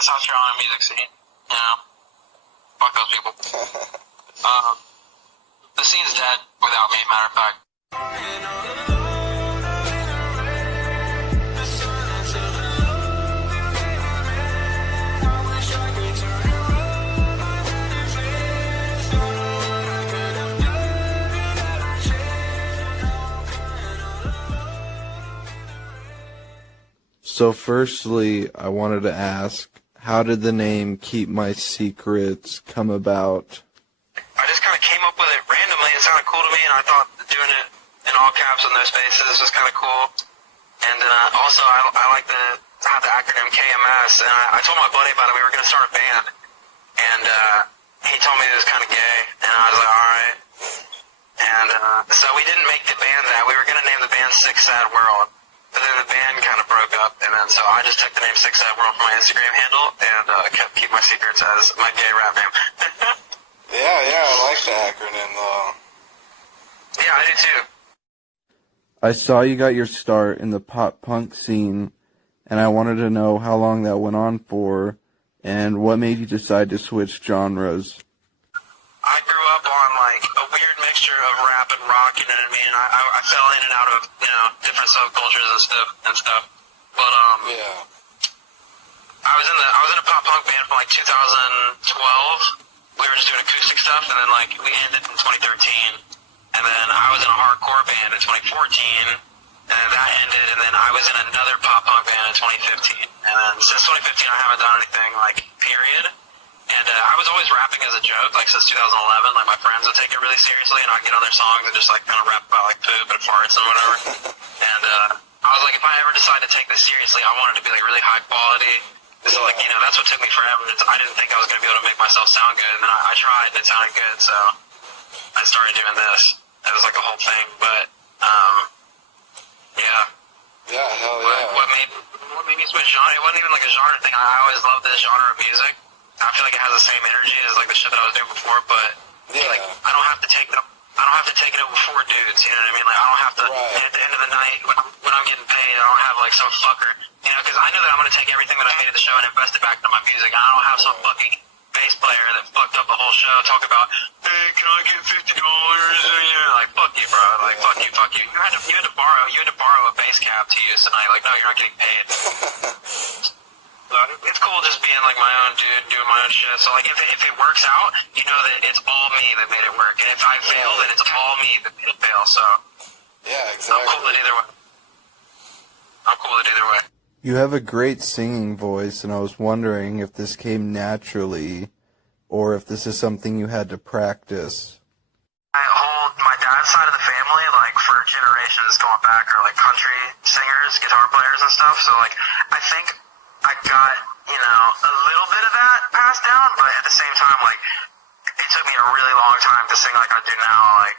That's how you're on a music scene. You know, fuck those people. The scene's dead without me. Matter of fact. So firstly, I wanted to ask, how did the name Keepmysecrets come about? I just kind of came up with it randomly. It sounded cool to me, and I thought doing it in all caps in those spaces was kind of cool. And also, I like to have the acronym KMS, and I told my buddy about it. We were going to start a band, and he told me it was kind of gay, and I was like, all right. And so we didn't make the band that. We were going to name the band Sick Sad World. But then the band kind of broke up, and then so I just took the name Sick Sad World for my Instagram handle, and kept Keepmysecrets as my gay rap name. Yeah, I like the acronym, though. Yeah, I do too. I saw you got your start in the pop-punk scene, and I wanted to know how long that went on for, and what made you decide to switch genres. I grew up on, like, a weird mixture of rap and rock, you know what I mean? I fell in and out of, you know, different subcultures and stuff. But, Yeah. I was in a pop-punk band from, like, 2012. We were just doing acoustic stuff, and then, like, we ended in 2013. And then I was in a hardcore band in 2014, and that ended, and then I was in another pop-punk band in 2015. And then since 2015, I haven't done anything, like, period. And I was always rapping as a joke, like, since 2011. Like, my friends would take it really seriously, and I'd get on their songs and just, like, kind of rap about, like, poop and farts and whatever. And I was like, if I ever decide to take this seriously, I wanted to be, like, really high quality. So, like, you know, that's what took me forever. I didn't think I was going to be able to make myself sound good. And then I tried, and it sounded good, so I started doing this. It was, like, a whole thing. But, yeah. Yeah, hell yeah. What made me switch genre? It wasn't even, like, a genre thing. I always loved this genre of music. I feel like it has the same energy as like the shit that I was doing before, but like I don't have to take it up with four dudes. You know what I mean? Like I don't have to. Right. At the end of the night, when I'm getting paid, I don't have like some fucker. You know, because I know that I'm gonna take everything that I made at the show and invest it back into my music. I don't have some fucking bass player that fucked up the whole show talk about, hey, can I get $50? Like fuck you, bro. Like fuck you. You had to borrow a bass cap to use tonight. Like no, you're not getting paid. It's cool just being like my own dude, doing my own shit. So like if it works out, you know that it's all me that made it work. And if I fail, then it's all me that made it fail. So yeah, exactly. I'm cool with either way. You have a great singing voice, and I was wondering if this came naturally, or if this is something you had to practice. I hold my dad's side of the family, like, for generations going back, are, like, country singers, guitar players and stuff. So, like, I think I got, you know, a little bit of that passed down, but at the same time, like, it took me a really long time to sing like I do now, like,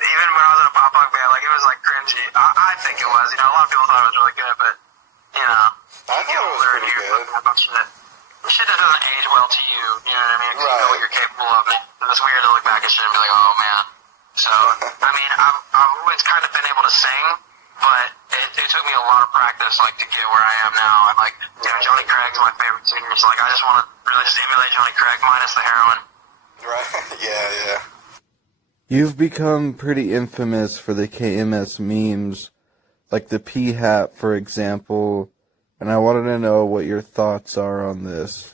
even when I was in a pop-punk band, like, it was, like, cringy. I think it was, you know, a lot of people thought it was really good, but, you know, I thought it was pretty good. Shit that doesn't age well to you, you know what I mean? Right. You know what you're capable of. And it's weird to look back at shit and be like, oh, man. So, I mean, I've always kind of been able to sing, but it took me a lot of practice, like, to get where I am now. And, like, you know, Johnny Craig's my favorite singer, so, like, I just want to really just emulate Johnny Craig minus the heroin. Right, yeah. You've become pretty infamous for the KMS memes, like the P hat, for example, and I wanted to know what your thoughts are on this.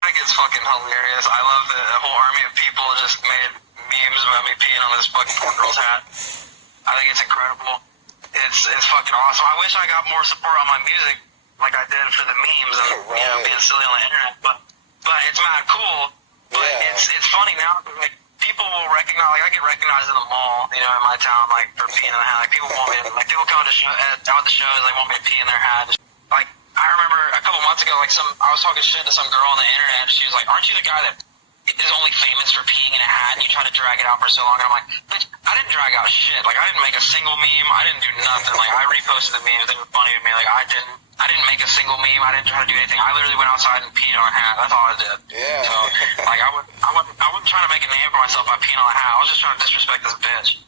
I think it's fucking hilarious. I love that a whole army of people just made memes about me peeing on this fucking poor girl's hat. I think it's incredible. It's fucking awesome. I wish I got more support on my music like I did for the memes and right. you know, being silly on the internet. But it's mad cool. But yeah. It's funny now. Like people will recognize. Like I get recognized in the mall, you know, in my town, like for peeing in the hat. Like people want me to. Like people come to out the shows. They want me to pee in their hat. Like I remember a couple months ago, like I was talking shit to some girl on the internet. She was like, "Aren't you the guy that is only famous for peeing in a hat, and you try to drag it out for so long?" And I'm like, "Bitch, I didn't drag out shit. Like I didn't make a single meme. I didn't do nothing. Like I reposted the memes. They were funny to me. Like I didn't make a single meme. I didn't try to do anything. I literally went outside and peed on a hat. That's all I did. Yeah. So like I wasn't trying to make a name for myself by peeing on a hat. I was just trying to disrespect this bitch."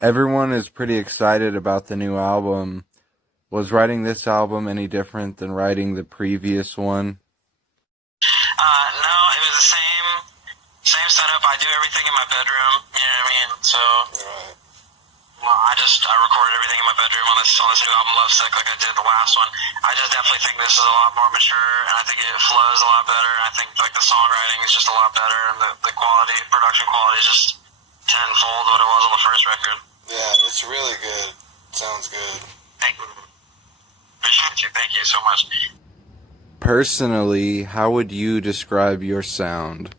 Everyone is pretty excited about the new album. Was writing this album any different than writing the previous one? No, it was the same setup. I do everything in my bedroom. You know what I mean? So Right. I recorded everything in my bedroom on this new album, Lovesick, like I did the last one. I just definitely think this is a lot more mature, and I think it flows a lot better. And I think like the songwriting is just a lot better, and the quality, production quality is just tenfold what it was on the first record. Yeah, it's really good. Sounds good. Thank you. Appreciate you. Thank you so much. Personally, how would you describe your sound?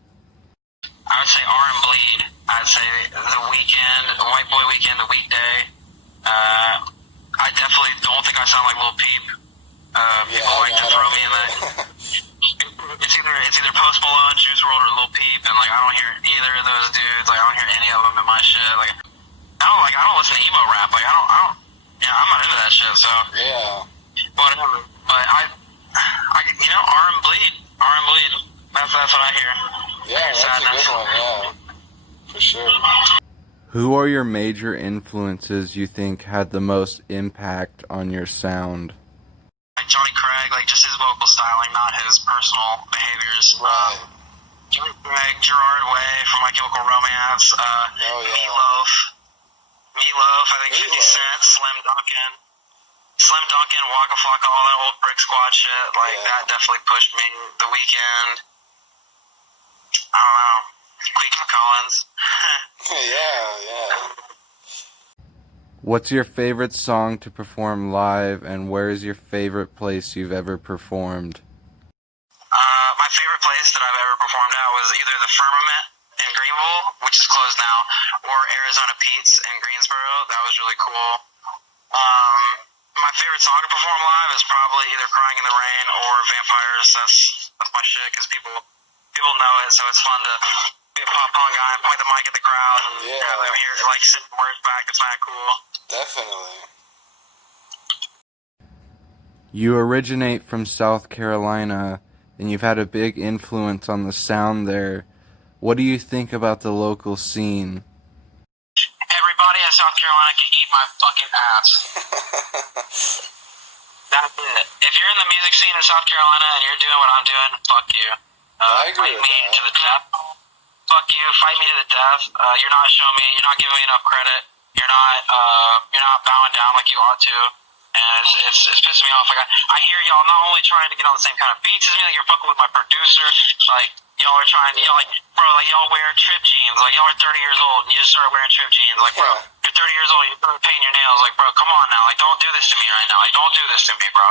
I would say R and Bleed. I'd say The Weeknd, White Boy Weekend, The Weekday. I definitely don't think I sound like Lil Peep. People like to throw me in that. It's either Post Malone, Juice WRLD, or Lil Peep, and like I don't hear either of those dudes. Like I don't hear any of them in my shit. Like I don't listen to emo rap. Like I don't. Yeah, I'm not into that shit. So Yeah. whatever. But I R and Bleed. That's what I hear. Yeah, that's a good one, yeah. For sure. Who are your major influences you think had the most impact on your sound? Like Johnny Craig, like just his vocal styling, not his personal behaviors. Right. Johnny Craig, Gerard Way from My Chemical Romance, Meatloaf, I think 50 Meatloaf. Cent, Slim Duncan, Waka Flocka, all that old Brick Squad shit, like that definitely pushed me. The Weeknd, I don't know, Queequeg Collins. Yeah. What's your favorite song to perform live, and where is your favorite place you've ever performed? My favorite place that I've ever performed at was either the Firmament in Greenville, which is closed now, or Arizona Pete's in Greensboro. That was really cool. My favorite song to perform live is probably either Crying in the Rain or Vampires. That's my shit, because people know it, so it's fun to be a pop punk guy and point the mic at the crowd and have them hear like sing words back. It's not cool. Definitely. You originate from South Carolina, and you've had a big influence on the sound there. What do you think about the local scene? Everybody in South Carolina can eat my fucking ass. That's it. If you're in the music scene in South Carolina and you're doing what I'm doing, fuck you. I agree Fight with me that. to the death. Fuck you. Fight me to the death. You're not showing me. You're not giving me enough credit. You're not bowing down like you ought to. And it's pissing me off. Like I hear y'all not only trying to get on the same kind of beats as me, like you're fucking with my producer. Like y'all are trying. Y'all like, bro, like y'all wear trip jeans. Like y'all are 30 years old and you just started wearing trip jeans. Like, bro, you're 30 years old. You're painting your nails. Like, bro, come on now. Like, don't do this to me right now. Like, don't do this to me, bro.